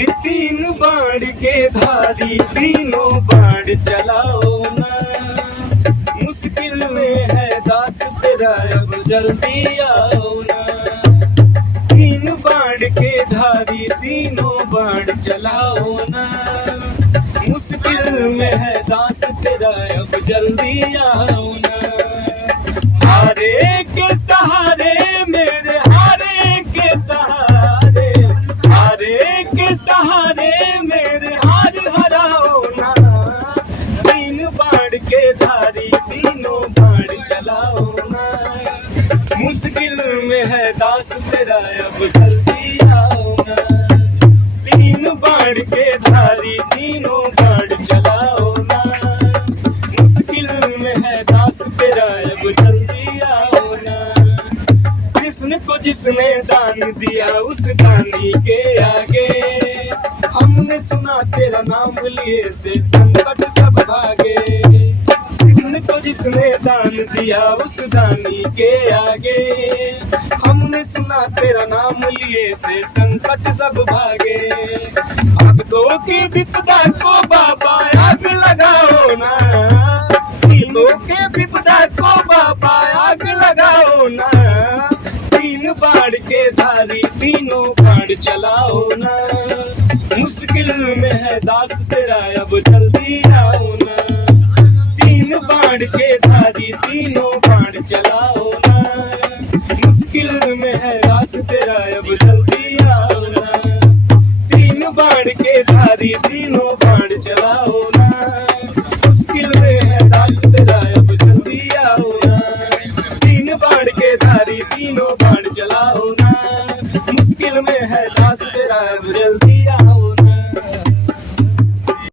कि तीन बाण के धारी तीनों बाण चलाओ ना। मुश्किल में है दास तेरा अब जल्दी आओ ना। तीन बाण के धारी तीनों बाण चलाओ ना। मुश्किल में है दास तेरा अब जल्दी आओ ना। हारे के सहारे मेरे हारे के सहारे, हारे के सहारे मेरे हार हराओ ना। तीन बाण के धारी तीनों बाण चलाओ ना। मुश्किल में है दास तेरा अब जल्दी आओ ना। तीन बाण के धारी तीनों बाण चलाओ ना। मुश्किल में है दास तेरा अब जल्दी आओ ना। कृष्ण को जिसने दान दिया उस दानी के आगे, हमने सुना तेरा नाम लिए से संकट सब भागे। कृष्ण को जिसने दान दिया उस दानी के आगे, हमने सुना तेरा नाम लिए से संकट सब भागे। भक्तों की विपदा को बाबा आग लगाओ ना। तीनों के विपदा को बाबा आग लगाओ ना। तीन बाण के धारी तीनों बाण चलाओ ना। मुश्किल में है दास तेरा अब जल्दी आओ ना। तीन बाण के धारी तीनों बाण चलाओ ना। मुश्किल में है दास तेरा अब जल्दी आओ ना। तीन बाण के धारी तीनों बाण चलाओ ना। मुश्किल में है दास तेरा अब जल्दी आओ ना। तीन बाण के धारी तीनों बाण चलाओ ना। मुश्किल में है दास तेरा अब जल्दी आओ।